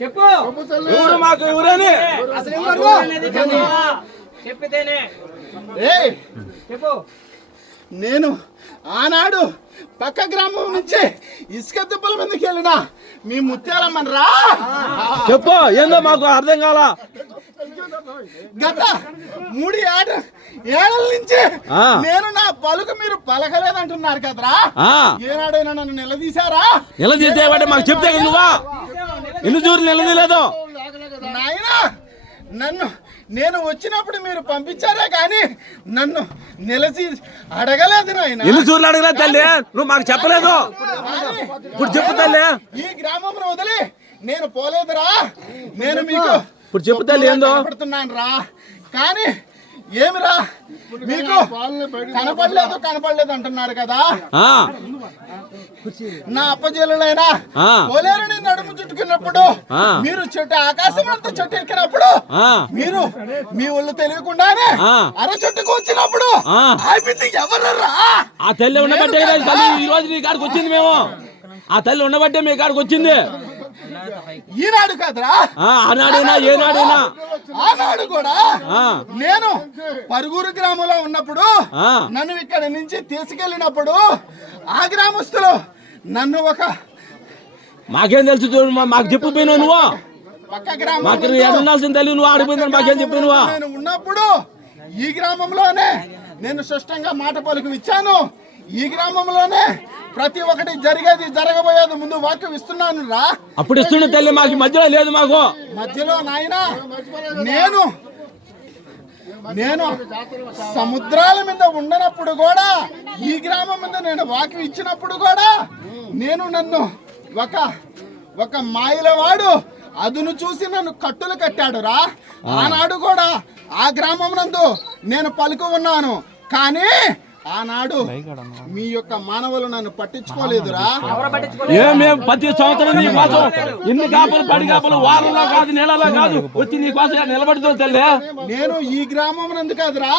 చెప్పు ఎవరు మాకు ఎవరని చెప్పితేనే చెప్పు. నేను ఆనాడు పక్క గ్రామం నుంచి ఇసుక దిబ్బల మీదకి వెళ్ళినా మీ ముత్యాలమ్మనరా. చెప్పు ఏందో మాకు అర్థం కాల. గత 3 ఏళ్ల నుంచి నేను నా పలుకు మీరు పలకలేదంటున్నారు కదరా. ఏనాడైనా నన్ను నిలదీశారా? నిలదీసే మాకు చెప్తే నువ్వా ఎన్ని చూరు నిలదీలేదు నాయనా. నేను వచ్చినప్పుడు మీరు పంపించారే కానీ నన్ను నిలసి అడగలేదు నాయన. ఎన్ని చూర్లు అడగలేదు తల్లి, నువ్వు మాకు చెప్పలేదు. ఇప్పుడు చెప్పు తల్లి. ఈ గ్రామం వదిలి నేను పోలేదురా. నేను మీకు ఇప్పుడు చెప్పు తల్లి ఏందో పెడుతున్నాను రా. కానీ ఏమిరా మీకు కనపడలేదు అంటున్నారు కదా. నా అప్పజెల్లులైనా పోలేరుని నడుము చుట్టుకున్నప్పుడు మీరు చెట్టు ఆకాశం అంతా చెట్టు ఎక్కినప్పుడు మీరు మీ ఒళ్ళు తెలియకుండానే అర చెట్టుకు వచ్చినప్పుడు ఆపింది ఎవరరా? ఆ తల్లి ఉండబట్టే ఈ రోజు మీ కాడికి వచ్చింది. మేము ఆ తల్లి ఉండబట్టే మీ కాడికి వచ్చింది. ఈనాడు కాదురా, ఆనాడైనా ఏనాడైనా. ఆనాడు కూడా నేను పరుగురు గ్రామంలో ఉన్నప్పుడు నన్ను ఇక్కడ నుంచి తీసుకెళ్ళినప్పుడు ఆ గ్రామస్తులు నన్ను మాకేం తెలుసు చూడు, మాకు చెప్పిపోయినావు నువ్వు. పక్క గ్రామం మాకు ఉండాల్సిన తల్లి నువ్వు ఆడిపోయిందని మాకేం చెప్పినావా? నేను ఉన్నప్పుడు ఈ గ్రామంలోనే నేను స్పష్టంగా మాట పలుకు ఇచ్చాను. ఈ గ్రామంలోనే ప్రతి ఒక్కటి జరిగేది జరగబోయేది ముందు వాక్యం ఇస్తున్నాను రా. అప్పుడు ఇస్తున్న తల్లి మాకు మధ్యలో లేదు. మాకు మధ్యలో నాయనా నేను సముద్రాల మీద ఉండనప్పుడు కూడా ఈ గ్రామం మీద నేను వాక్యం ఇచ్చినప్పుడు కూడా నన్ను ఒక మాయలవాడు అదును చూసి నన్ను కట్టులు కట్టాడు రా. ఆనాడు కూడా ఆ గ్రామం నందు నేను పలుకు ఉన్నాను. కానీ ఆనాడు మీ యొక్క మానవులు నన్ను పట్టించుకోలేదురా. ప్రతి సంవత్సరం నీ కోసం ఎన్ని కాపులు పడి కాపులు వారంలో కాదు నెలలో కాదు వచ్చి నీ కోసం నిలబడుతుంది తల్లి. నేను ఈ గ్రామం నందు కాదురా,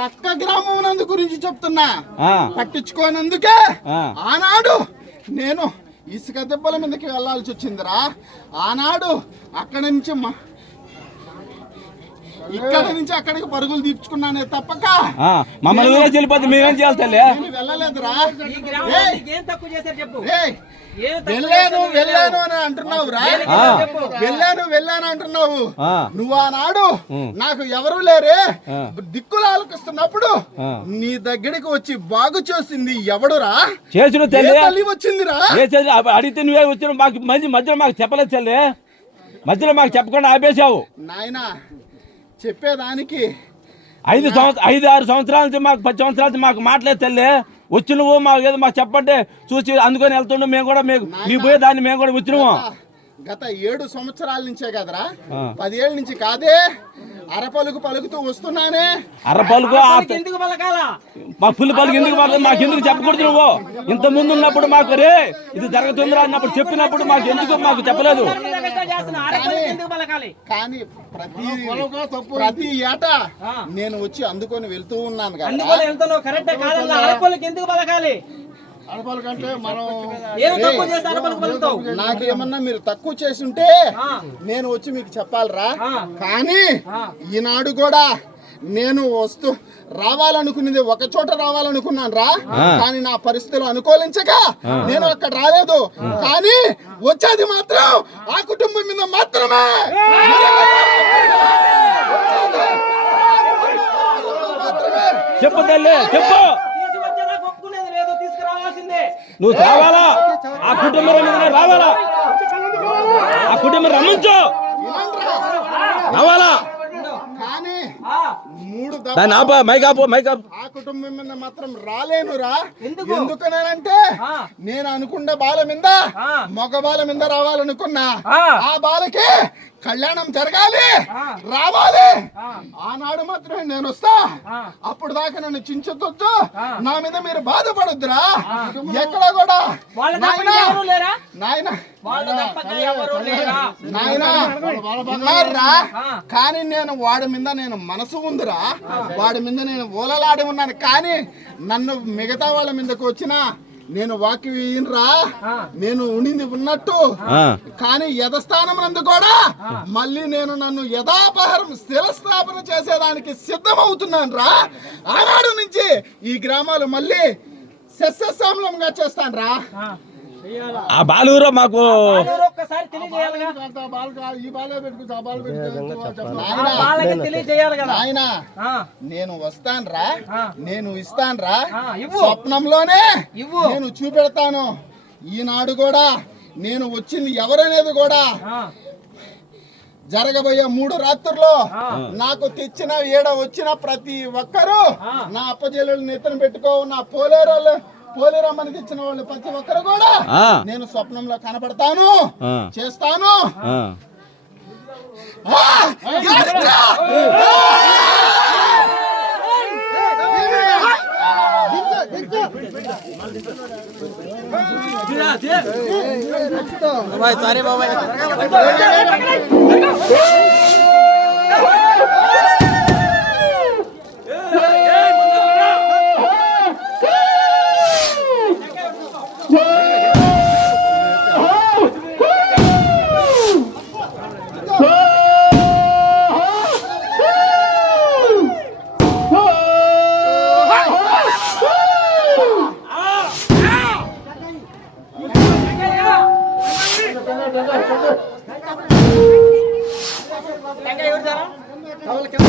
పక్క గ్రామం నందు గురించి చెప్తున్నా. పట్టించుకోనందుకే ఆనాడు నేను ఇసుక దెబ్బల మీదకి వెళ్లాల్సి వచ్చిందిరా. ఆనాడు అక్కడి నుంచి ఇక్కడ నుంచి అక్కడికి పరుగులు తీర్చుకున్నానే తప్పక మమ్మల్ని చెల్లిపోతే మేమేం చేయాలి తల్లి? వెళ్ళలేదురా. వెళ్ళాను అని అంటున్నావురా. వెళ్ళాను అంటున్నావు. నువ్వు ఆనాడు నాకు ఎవరు లేరే దిక్కులు ఆలోకిస్తున్నప్పుడు నీ దగ్గరికి వచ్చి బాగు చేసింది ఎవడురా? చేసిన తల్లి వచ్చిందిరా. అడిగితే నువ్వే వచ్చిన మాకు మధ్యలో మాకు చెప్పలేదు తల్లి. మధ్యలో మాకు చెప్పకుండా ఆపేశావు నాయనా. చెప్పేదానికి 5-6 సంవత్సరాల నుంచి మాకు 10 సంవత్సరాల నుంచి మాకు మాట్లాడే తల్లి. వచ్చి నువ్వు మాకు ఏదో మాకు చెప్పంటే చూసి అందుకొని వెళ్తుండే మేము కూడా మీకు పోయే దాన్ని మేము కూడా వచ్చినాము. గత 7 సంవత్సరాల నుంచే కదరా, 10 ఏళ్ళ నుంచి కాదే అరపలుకు పలుకుతూ వస్తున్నానే. అరపలుకు మా ఫుల్ పలుకు ఎందుకు మాకు ఎందుకు చెప్పకూడదు? నువ్వు ఇంత ముందు ఉన్నప్పుడు మాకు రే ఇది జరుగుతుందిరా అన్నప్పుడు చెప్పినప్పుడు మాకు ఎందుకు మాకు చెప్పలేదు? కానీ ప్రతి ఏటా నేను వచ్చి అందుకొని వెళ్తూ ఉన్నాను కదా. నాకేమన్నా మీరు తక్కువ చేసుంటే నేను వచ్చి మీకు చెప్పాలరా. కానీ ఈనాడు కూడా నేను రావాలనుకునేది ఒక చోట రావాలనుకున్నాను రా. కానీ నా పరిస్థితులు అనుకూలించక నేను అక్కడ రాలేదు. కానీ వచ్చేది మాత్రం ఆ కుటుంబం మీద మాత్రమే. చెప్పు తల్లి చెప్పు. నువ్వు రావాలా, ఆ కుటుంబం మీద రావాలా, ఆ కుటుంబం రమ్మించు రావాలా. ఆ కుటుంబం మీద మాత్రం రాలేనురా. ఎందుకనంటే నేను అనుకున్న బాల మీద మగ బాల మీద రావాలనుకున్నా. ఆ బాలకి కళ్యాణం జరగాలి, రావాలి. ఆనాడు మాత్రమే నేను వస్తా. అప్పుడు దాకా నన్ను చించొద్దు. నా మీద మీరు బాధపడొద్దురా. ఎక్కడ కూడా ఉన్నారా. కానీ నేను వాడి మీద నేను మనసు ఉందిరా. వాడి మీద నేను ఓలలాడి ఉన్నాను. కానీ నన్ను మిగతా వాళ్ళ మీదకి వచ్చినా నేను వాక్యం ఈయనరా, నేను ఉండింది ఉన్నట్టు, కానీ యథస్థానం నందు కూడా మళ్ళీ నేను నన్ను యథాపహారం స్థిరస్థాపన చేసేదానికి సిద్ధమవుతున్నాను రా. ఆనాడు నుంచి ఈ గ్రామాలు మళ్ళీ సస్యశ్యామలంగా చేస్తాను రా. ఆ బాలూరు మాకు ఒక్కసారి తెలియజేయాలిగా. ఈ బాలే పెట్టుకో, ఆ బాలు వాళ్ళకి తెలియజేయాలి కదా. ఆయన ఆ, నేను వస్తాను రా, ఆ. నేను ఇస్తాను రా, ఇవ్వు. స్వప్నంలోనే ఇవ్వు. నేను చూపెడతాను. ఈనాడు కూడా నేను వచ్చింది ఎవరనేది కూడా ఆ, జరగబోయే 3 రాత్రుల్లో నాకు తెచ్చిన వచ్చిన ప్రతి ఒక్కరూ నా అప్పజెల్లుని ఎత్తున పెట్టుకో, నా పోలేరమ్మని తెచ్చిన వాళ్ళు ప్రతి ఒక్కరు కూడా నేను స్వప్నంలో కనపడతాను, చేస్తాను. సారీ బాబాయ్. ఎవరు